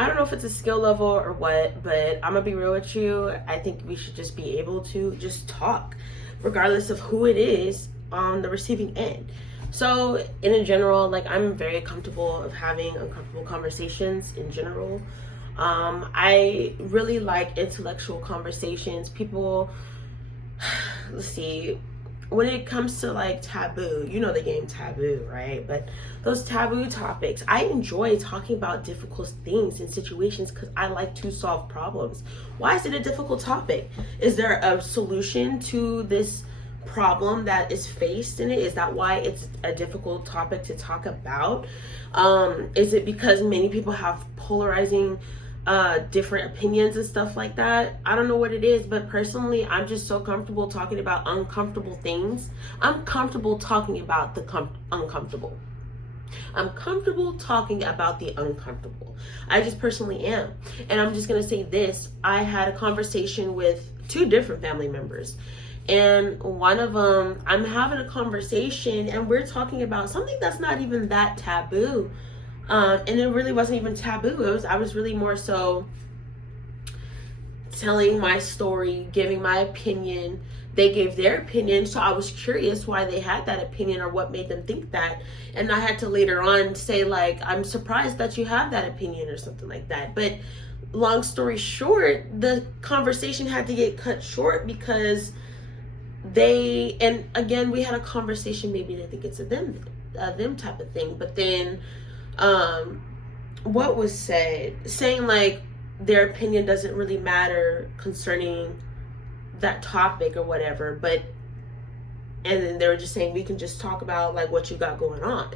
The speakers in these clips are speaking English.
I don't know if it's a skill level or what, but I'm gonna be real with you. I think we should just be able to just talk, regardless of who it is on the receiving end. So, in general, like I'm very comfortable of having uncomfortable conversations in general. I really like intellectual conversations. People, let's see, when it comes to like taboo, you know the game Taboo, right? But those taboo topics, I enjoy talking about difficult things and situations because I like to solve problems. Why is it a difficult topic? Is there a solution to this problem that is faced in it? Is that why it's a difficult topic to talk about? Is it because many people have polarizing different opinions and stuff like that? I don't know what it is, but personally I'm just so comfortable talking about uncomfortable things. I'm comfortable talking about the uncomfortable. I'm comfortable talking about the uncomfortable. I just personally am. And I'm just gonna say this: I had a conversation with two different family members, and one of them, I'm having a conversation and we're talking about something that's not even that taboo. And it really wasn't even taboo. I was really more so telling my story, giving my opinion. They gave their opinion, so I was curious why they had that opinion or what made them think that. And I had to later on say, like, I'm surprised that you have that opinion or something like that. But long story short, the conversation had to get cut short because and again, we had a conversation, maybe they think it's a them type of thing. But then what was said, saying like their opinion doesn't really matter concerning that topic or whatever, and then they were just saying we can just talk about like what you got going on.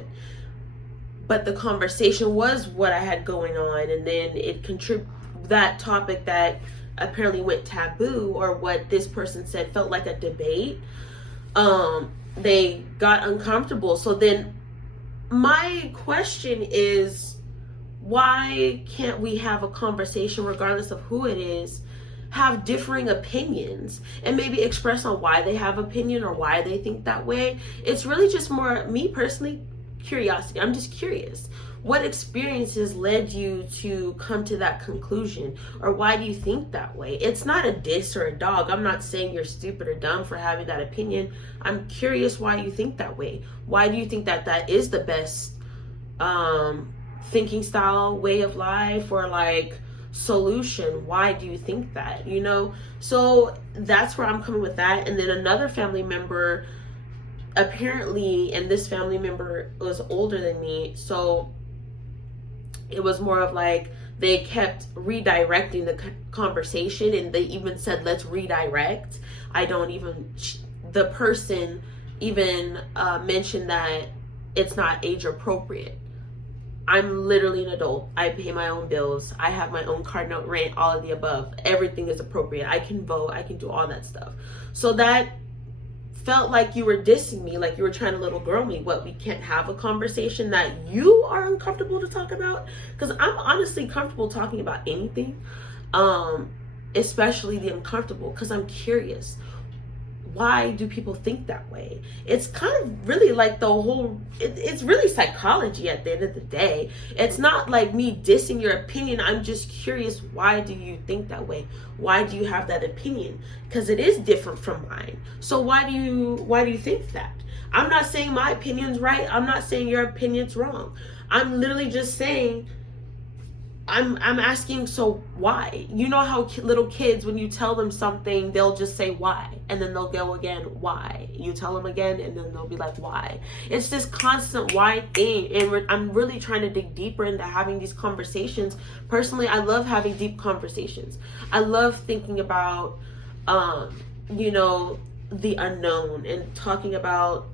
But the conversation was what I had going on, and then that topic that apparently went taboo, or what this person said felt like a debate. They got uncomfortable. So then my question is, why can't we have a conversation, regardless of who it is, have differing opinions and maybe express on why they have opinion or why they think that way? It's really just more, me personally, curiosity. I'm just curious. What experiences led you to come to that conclusion? Or why do you think that way? It's not a diss or a dog. I'm not saying you're stupid or dumb for having that opinion. I'm curious why you think that way. Why do you think that that is the best thinking style, way of life, or like solution? Why do you think that? You know? So that's where I'm coming with that. And then another family member, apparently, and this family member was older than me, so it was more of like they kept redirecting the conversation, and they even said, let's redirect. The person even mentioned that it's not age appropriate. I'm literally an adult. I pay my own bills. I have my own card, note, rent, all of the above. Everything is appropriate. I can vote. I can do all that stuff. So that felt like you were dissing me, like you were trying to little girl me. What, we can't have a conversation that you are uncomfortable to talk about? Because I'm honestly comfortable talking about anything, especially the uncomfortable, because I'm curious. Why do people think that way? It's kind of really like it's really psychology at the end of the day. It's not like me dissing your opinion. I'm just curious, why do you think that way? Why do you have that opinion? Because it is different from mine. So why do you think that? I'm not saying my opinion's right. I'm not saying your opinion's wrong. I'm literally just saying, I'm asking, so why? You know how little kids, when you tell them something, they'll just say why, and then they'll go again, why? You tell them again, and then they'll be like, why? It's this constant why thing, and I'm really trying to dig deeper into having these conversations. Personally, I love having deep conversations. I love thinking about, the unknown, and talking about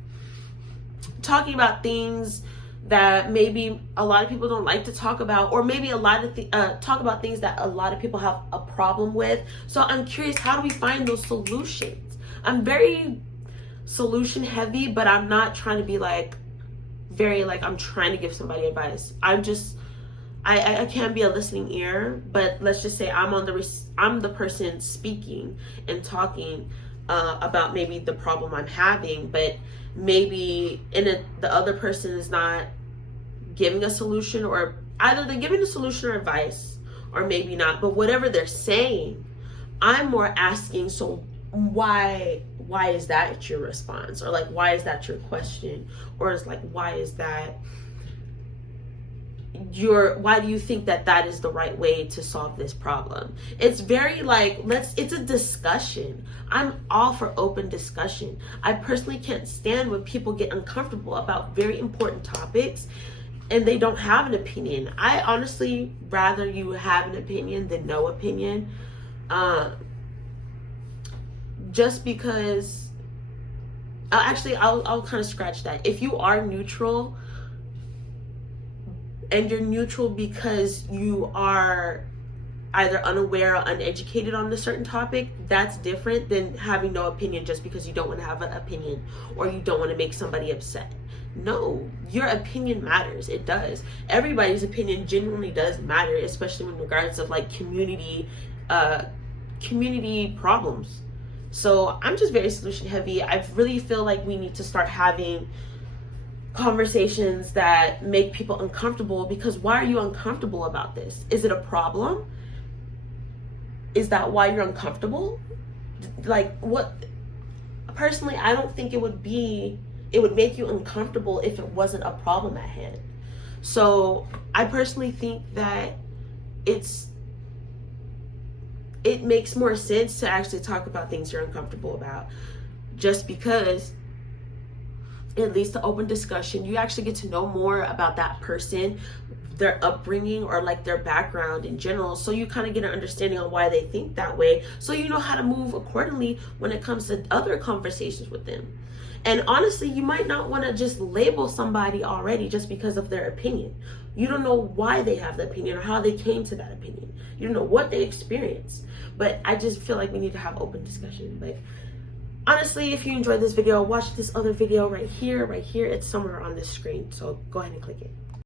things that maybe a lot of people don't like to talk about, or maybe talk about things that a lot of people have a problem with. So I'm curious, how do we find those solutions? I'm very solution heavy, but I'm not trying to be like very like I'm trying to give somebody advice. I can be a listening ear, but let's just say I'm the person speaking and talking about maybe the problem I'm having, but maybe the other person is not giving a solution, or either they're giving a solution or advice, or maybe not, but whatever they're saying, I'm more asking, so why is that your response? Or like, why is that your question? Or it's like, why is that why do you think that that is the right way to solve this problem? It's very like, it's a discussion. I'm all for open discussion. I personally can't stand when people get uncomfortable about very important topics and they don't have an opinion. I honestly rather you have an opinion than no opinion. Just because, I'll kind of scratch that. If you are neutral, and you're neutral because you are either unaware or uneducated on a certain topic, that's different than having no opinion just because you don't want to have an opinion or you don't want to make somebody upset. No, your opinion matters. It does. Everybody's opinion genuinely does matter, especially in regards of like community problems. So I'm just very solution heavy. I really feel like we need to start having conversations that make people uncomfortable, because why are you uncomfortable about this? Is it a problem? Is that why you're uncomfortable? Like, what? Personally, I don't think it would make you uncomfortable if it wasn't a problem at hand. So I personally think that it makes more sense to actually talk about things you're uncomfortable about, just because it leads to open discussion. You actually get to know more about that person, their upbringing, or like their background in general. So you kind of get an understanding on why they think that way. So you know how to move accordingly when it comes to other conversations with them. And honestly, you might not want to just label somebody already just because of their opinion. You don't know why they have the opinion or how they came to that opinion. You don't know what they experienced. But I just feel like we need to have open discussion. But honestly, if you enjoyed this video, watch this other video right here. It's somewhere on this screen. So go ahead and click it.